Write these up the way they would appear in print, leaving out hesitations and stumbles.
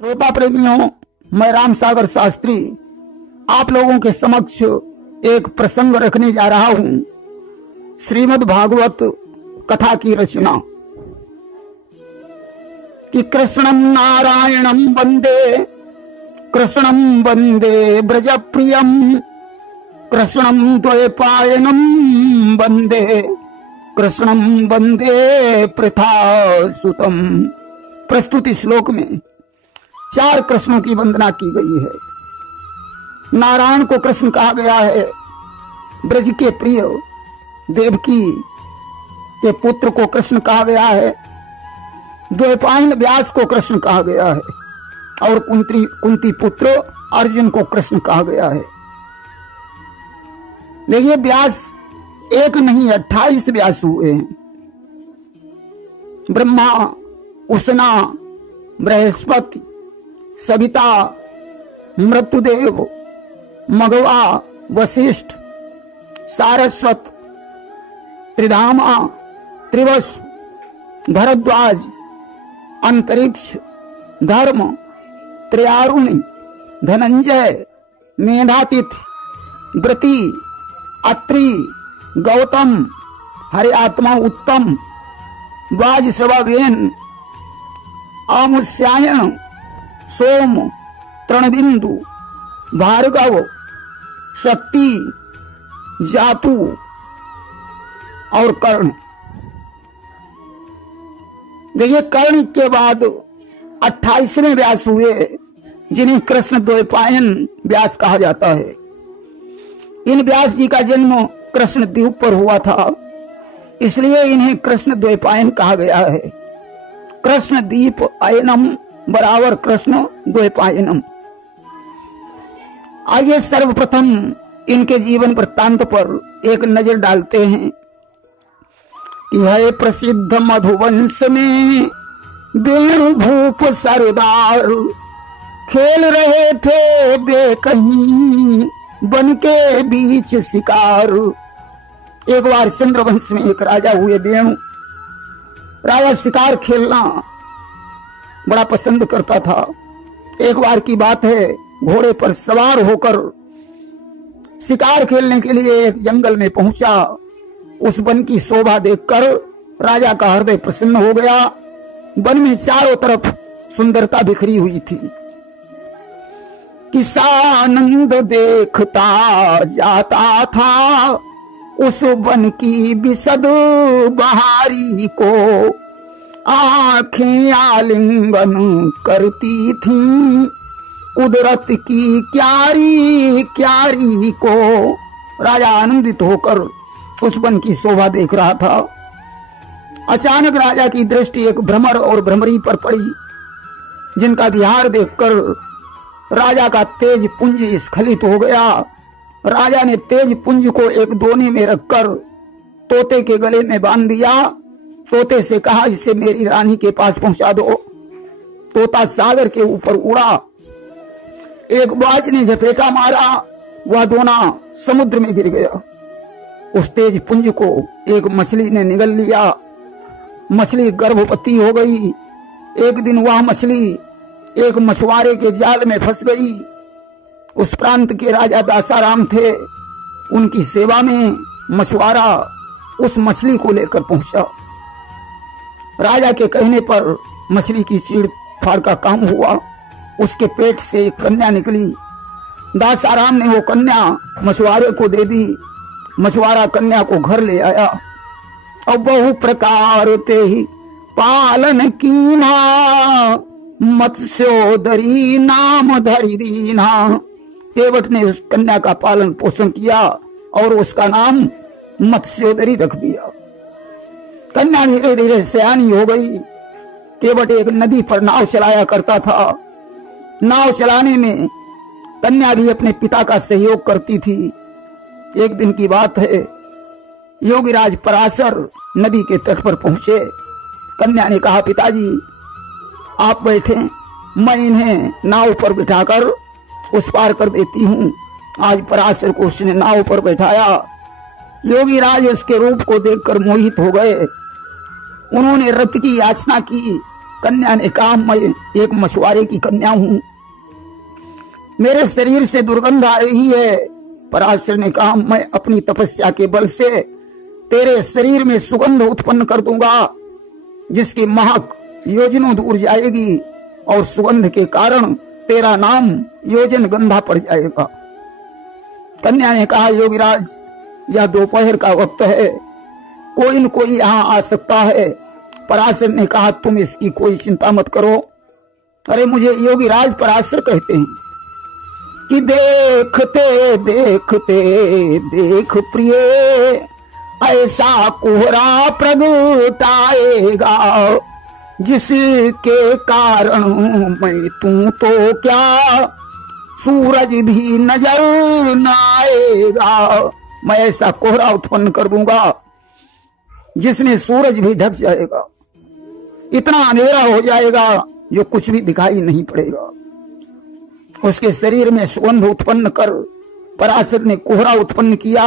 श्रोता प्रेमियों, मैं राम सागर शास्त्री आप लोगों के समक्ष एक प्रसंग रखने जा रहा हूं। श्रीमद् भागवत कथा की रचना कि कृष्णं नारायणं वंदे ब्रज प्रियम, कृष्णं द्वैपायनं वंदे, कृष्णं वंदे पृथा सुतम। प्रस्तुति श्लोक में 4 कृष्णों की वंदना की गई है। नारायण को कृष्ण कहा गया है, ब्रज के प्रिय देवकी के पुत्र को कृष्ण कहा गया है, द्वैपायन व्यास को कृष्ण कहा गया है और कुंती पुत्र अर्जुन को कृष्ण कहा गया है। देखिए, व्यास एक नहीं 28 व्यास हुए हैं। ब्रह्मा, उष्णा, बृहस्पति, सविता, मृत्युदेव, मघवा, वशिष्ठ, सारस्वत, त्रिधामा, त्रिवश, भरद्वाज, अंतरिक्ष, धर्म, त्रयारुणि, धनंजय, मेधातिथि, व्रति, अत्रि, गौतम, हरि आत्मा उत्तम, वाजश्रववेन, आमुष्यायन, सोम, तृणबिंदु, भार्गव, शक्ति, जातु और कर्ण। देखिए, कर्ण के बाद 28वें व्यास हुए, जिन्हें कृष्ण द्वैपायन व्यास कहा जाता है। इन व्यास जी का जन्म कृष्ण द्वीप पर हुआ था, इसलिए इन्हें कृष्ण द्वैपायन कहा गया है। कृष्ण द्वीप आयनम बराबर कृष्ण द्वैपायनम। आइए सर्वप्रथम इनके जीवन वृत्तांत पर एक नजर डालते हैं कि है प्रसिद्ध मधुवंश में वेणु भूप सरदार, खेल रहे थे बेकहीं बन के बीच शिकार। एक बार चंद्रवंश में एक राजा हुए वेणु। राजा शिकार खेलना बड़ा पसंद करता था। एक बार की बात है, घोड़े पर सवार होकर शिकार खेलने के लिए एक जंगल में पहुंचा। उस वन की शोभा देखकर राजा का हृदय प्रसन्न हो गया। वन में चारों तरफ सुंदरता बिखरी हुई थी। किसा आनंद देखता जाता था उस वन की बिसद बहारी को, आंखें आलिंगन करती थीं कुदरत की क्यारी क्यारी को। राजा आनंदित होकर उस वन की शोभा देख रहा था। अचानक राजा की दृष्टि एक भ्रमर और भ्रमरी पर पड़ी, जिनका विहार देखकर राजा का तेज पुंज स्खलित हो गया। राजा ने तेज पुंज को एक दोने में रखकर तोते के गले में बांध दिया। तोते से कहा, इसे मेरी रानी के पास पहुंचा दो। तोता सागर के ऊपर उड़ा। एक बाज ने झपेटा मारा, वह दोना समुद्र में गिर गया। उस तेज पुंज को एक मछली ने निगल लिया। मछली गर्भवती हो गई। एक दिन वह मछली एक मछुआरे के जाल में फंस गई। उस प्रांत के राजा दासाराम थे। उनकी सेवा में मछुआरा उस मछली को लेकर पहुंचा। राजा के कहने पर मछली की चीड़ फाड़ का काम हुआ। उसके पेट से एक कन्या निकली। दासाराम ने वो कन्या मछुआरे को दे दी। मछुआरा कन्या को घर ले आया और बहु प्रकार ते ही पालन कीना, मत्स्योदरी नाम धरि दीना। केवट ने उस कन्या का पालन पोषण किया और उसका नाम मत्स्योदरी रख दिया। कन्या धीरे धीरे सयानी हो गई। केवट एक नदी पर नाव चलाया करता था। नाव चलाने में कन्या भी अपने पिता का सहयोग करती थी। एक दिन की बात है, योगीराज पराशर नदी के तट पर पहुंचे। कन्या ने कहा, पिताजी आप बैठे, मैं इन्हें नाव पर बिठाकर उस पार कर देती हूँ। आज पराशर को उसने नाव पर बैठाया। योगीराज उसके रूप को देखकर मोहित हो गए। उन्होंने रथ की याचना की। कन्या ने कहा, मैं एक मछुआरे की कन्या हूं, मेरे शरीर से दुर्गंध आ रही है। पराशर ने कहा, मैं अपनी तपस्या के बल से तेरे शरीर में सुगंध उत्पन्न कर दूंगा, जिसकी महक योजनों दूर जाएगी और सुगंध के कारण तेरा नाम योजन गंधा पड़ जाएगा। कन्या ने कहा, योगीराज, यह दोपहर का वक्त है, कोई न कोई यहाँ आ सकता है। पराशर ने कहा, तुम इसकी कोई चिंता मत करो। अरे मुझे योगीराज पराशर कहते हैं कि देखते देखते देख प्रिय, ऐसा कोहरा प्रगटाएगा, जिसके कारण मैं तू तो क्या सूरज भी नजर न आएगा। मैं ऐसा कोहरा उत्पन्न कर दूंगा जिसमें सूरज भी ढक जाएगा, इतना अंधेरा हो जाएगा जो कुछ भी दिखाई नहीं पड़ेगा। उसके शरीर में सुगंध उत्पन्न कर पराशर ने कोहरा उत्पन्न किया।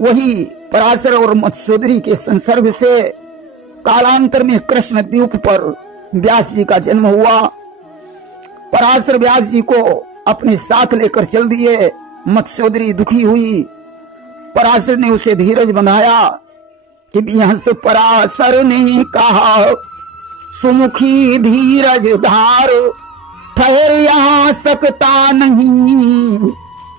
वही पराशर और मत्स्योदरी के संसर्ग से कालांतर में कृष्ण द्वीप पर व्यास जी का जन्म हुआ। पराशर व्यास जी को अपने साथ लेकर चल दिए। मत्स्योदरी दुखी हुई। पराशर ने उसे धीरज बंधाया कि यहां से पराशर ने कहा, सुमुखी धीरज धार, ठहर यहाँ सकता नहीं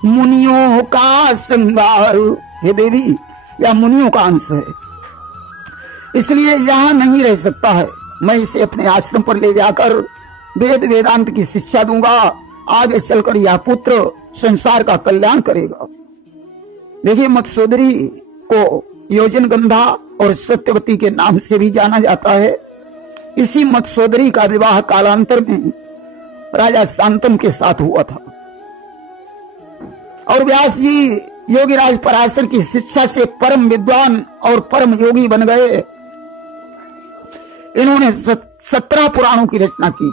मुनियों का श्रृंगार। हे देवी, यह मुनियों का अंश है, इसलिए यहाँ नहीं रह सकता है। मैं इसे अपने आश्रम पर ले जाकर वेद वेदांत की शिक्षा दूंगा। आगे चलकर यह पुत्र संसार का कल्याण करेगा। देखिए, मत्स्योदरी को योजन गंधा और सत्यवती के नाम से भी जाना जाता है। इसी मत्स्योदरी का विवाह कालांतर में राजा शांतनु के साथ हुआ था और व्यास जी योगीराज पराशर की शिक्षा से परम विद्वान और परम योगी बन गए। इन्होंने 17 पुराणों की रचना की,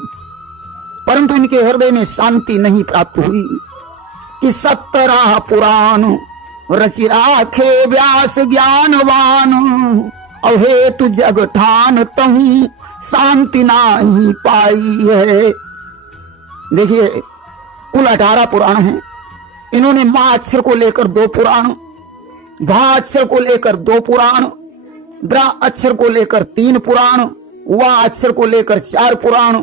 परंतु इनके हृदय में शांति नहीं प्राप्त हुई कि 17 पुराण रचि राखे व्यास ज्ञानवान, अहेतु जग ठान तहु शांति नाही पाई है। देखिए, कुल 18 पुराण हैं। इन्होंने मां अक्षर को लेकर 2 पुराण, भा अक्षर को लेकर 2 पुराण, ब्रा अक्षर को लेकर 3 पुराण, वा अक्षर को लेकर 4 पुराण,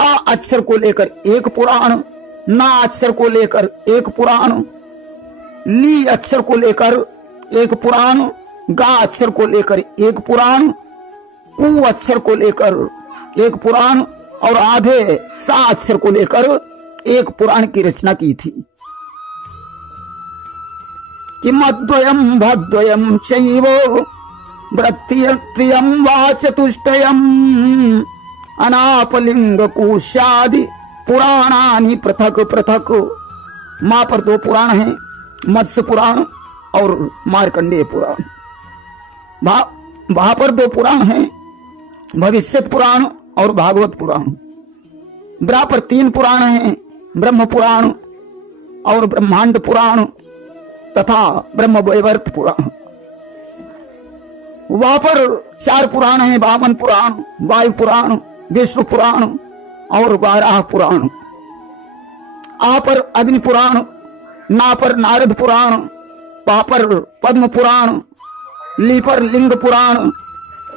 आ अक्षर को लेकर 1 पुराण, ना अक्षर को लेकर 1 पुराण, ली अक्षर को लेकर 1 पुराण, गा अक्षर को लेकर 1 पुराण, कु अक्षर को लेकर 1 पुराण और आधे सा अक्षर को लेकर 1 पुराण की रचना की थी। किमद्वयम् भद्वयम् चैव वृत्तियम् वा चतुष्टयम्, अनापलिंग कुशादि पुराणानि पृथक पृथक। मां पर 2 पुराण हैं, मत्स्य पुराण और मार्कंडेय पुराण। भा पर 2 पुराण हैं, भविष्यत पुराण और भागवत पुराण। ब्रा पर 3 पुराण हैं, ब्रह्म पुराण और ब्रह्मांड पुराण तथा ब्रह्म वैवर्त पुराण। वहां पर 4 पुराण हैं, वामन पुराण, वायु पुराण, विष्णु पुराण और वाराह पुराण। आ पर अग्नि पुराण, ना पर नारद पुराण, पा पर पद्म पुराण, ली पर लिंग पुराण,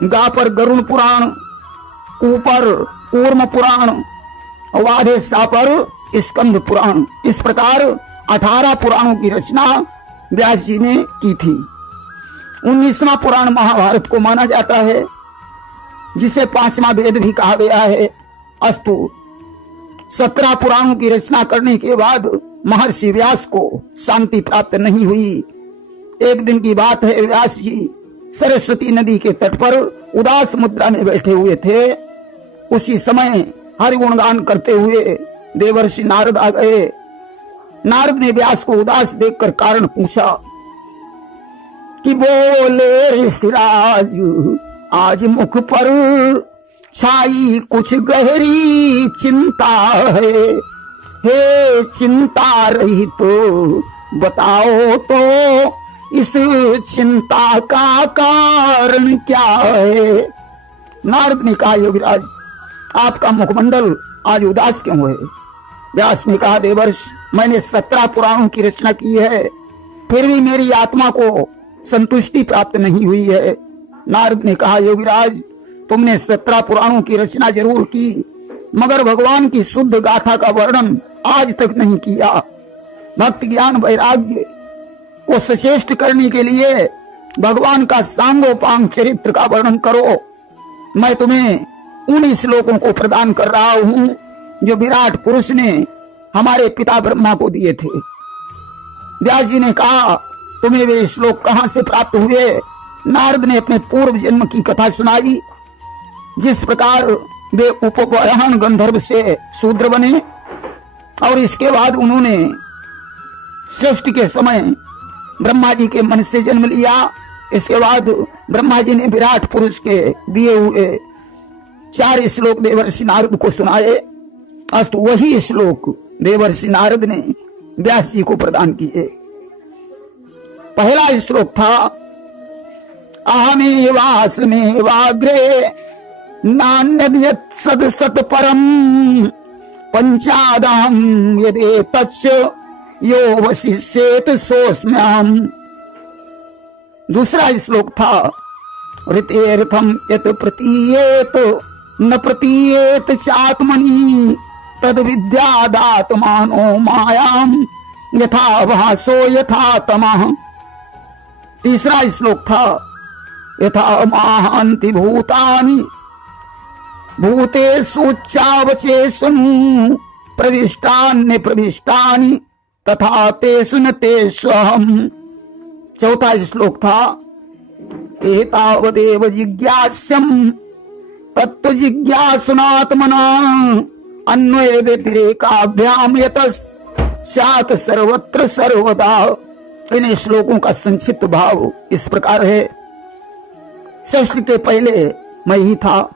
गा पर गरुण पुराण, कू पर कूर्म पुराण, वाधे सा पर स्कंद पुराण। इस प्रकार 18 पुराणों की रचना व्यास जी ने की थी। 19वां पुराण महाभारत को माना जाता है, जिसे 5वां वेद भी कहा गया है। अस्तु 17 पुराणों की रचना करने के बाद महर्षि व्यास को शांति प्राप्त नहीं हुई। एक दिन की बात है, व्यास जी सरस्वती नदी के तट पर उदास मुद्रा में बैठे हुए थे। उसी समय हरि गुणगान करते हुए देवर्षि नारद आ गए। नारद ने व्यास को उदास देखकर कारण पूछा कि बोले ऋषिराज, आज मुख पर छाई कुछ गहरी चिंता है। हे चिंता रही तो बताओ तो इस चिंता का कारण क्या है। नारद ने कहा, योगीराज आपका मुखमंडल आज उदास क्यों है? व्यास ने कहा, देवर्ष मैंने 17 पुराणों की रचना की है, फिर भी मेरी आत्मा को संतुष्टि प्राप्त नहीं हुई है। नारद ने कहा, योगीराज तुमने 17 पुराणों की रचना जरूर की, मगर भगवान की शुद्ध गाथा का वर्णन आज तक नहीं किया। भक्ति ज्ञान वैराग्य को सचेष्ट करने के लिए भगवान का सांगोपांग चरित्र का वर्णन करो। मैं तुम्हें उन श्लोकों को प्रदान कर रहा हूं जो विराट पुरुष ने हमारे पिता ब्रह्मा को दिए थे। व्यास जी ने कहा, तुम्हें वे श्लोक कहां से प्राप्त हुए? नारद ने अपने पूर्व जन्म की कथा सुनाई, जिस प्रकार वे उपब्रह्मण गंधर्व से शूद्र बने और इसके बाद उन्होंने सृष्टि के समय ब्रह्मा जी के मन से जन्म लिया। इसके बाद ब्रह्मा जी ने विराट पुरुष के दिए हुए 4 श्लोक देवर्षि नारद को सुनाए। अस्तु वही श्लोक देवर्षि नारद ने व्यास जी को प्रदान किए। पहला श्लोक था, अहमेवास्मेवाग्रे नान्यद्यत् सदसत् परम पंचादहं यदेतच्च यो वशिष्येत सोऽस्म्यहम्। दूसरा श्लोक था, ऋतेर्थम यत् प्रतीयेत न प्रतीयेत चात्मनि तद विद्यादात्मानो मायाम यथा भासो यथा तमः। तीसरा श्लोक था, यथा महान्ति भूतानि भूतेषु चावचेषु प्रविष्टान्य प्रविष्टानि तथा तेषु न तेषु अहम्। चौथा श्लोक था, एतावदेव जिज्ञास्यम् तत्त्व जिज्ञासुनात्मना अन्वय व्यतिरेकाभ्याम यतस् स्यात् सर्वत्र सर्वदा। इन श्लोकों का संक्षिप्त भाव इस प्रकार है, सृष्टि के पहले मैं ही था,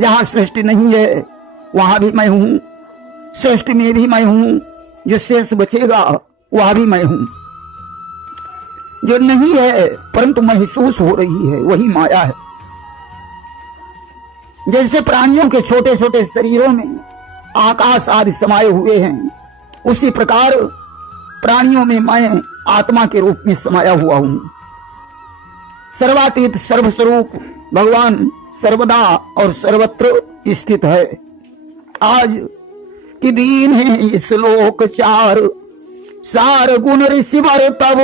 जहां सृष्टि नहीं है वहां भी मैं हूं, सृष्टि में भी मैं हूं, जो शेष बचेगा वह भी मैं हूं। जो नहीं है परंतु महसूस हो रही है वही माया है। जैसे प्राणियों के छोटे छोटे शरीरों में आकाश आदि समाये हुए हैं, उसी प्रकार प्राणियों में मैं आत्मा के रूप में समाया हुआ हूं। सर्वातीत सर्वस्वरूप भगवान सर्वदा और सर्वत्र स्थित है। आज कि दीन है श्लोक 4 सार गुण ऋषि वर तब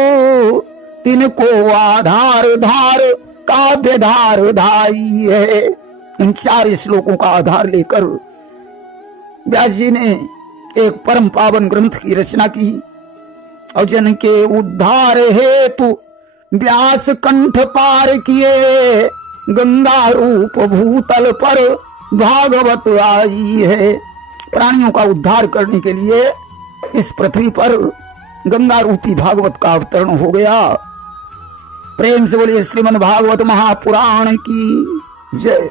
तिनको आधार धार काव्य धार धाई है। इन 4 श्लोकों का आधार लेकर व्यास जी ने एक परम पावन ग्रंथ की रचना की और जन के उद्धार हेतु व्यास कंठ पार किए गंगा रूप भूतल पर भागवत आई है। प्राणियों का उद्धार करने के लिए इस पृथ्वी पर गंगा रूपी भागवत का अवतरण हो गया। प्रेम से बोलिए श्रीमद् भागवत महापुराण की जय।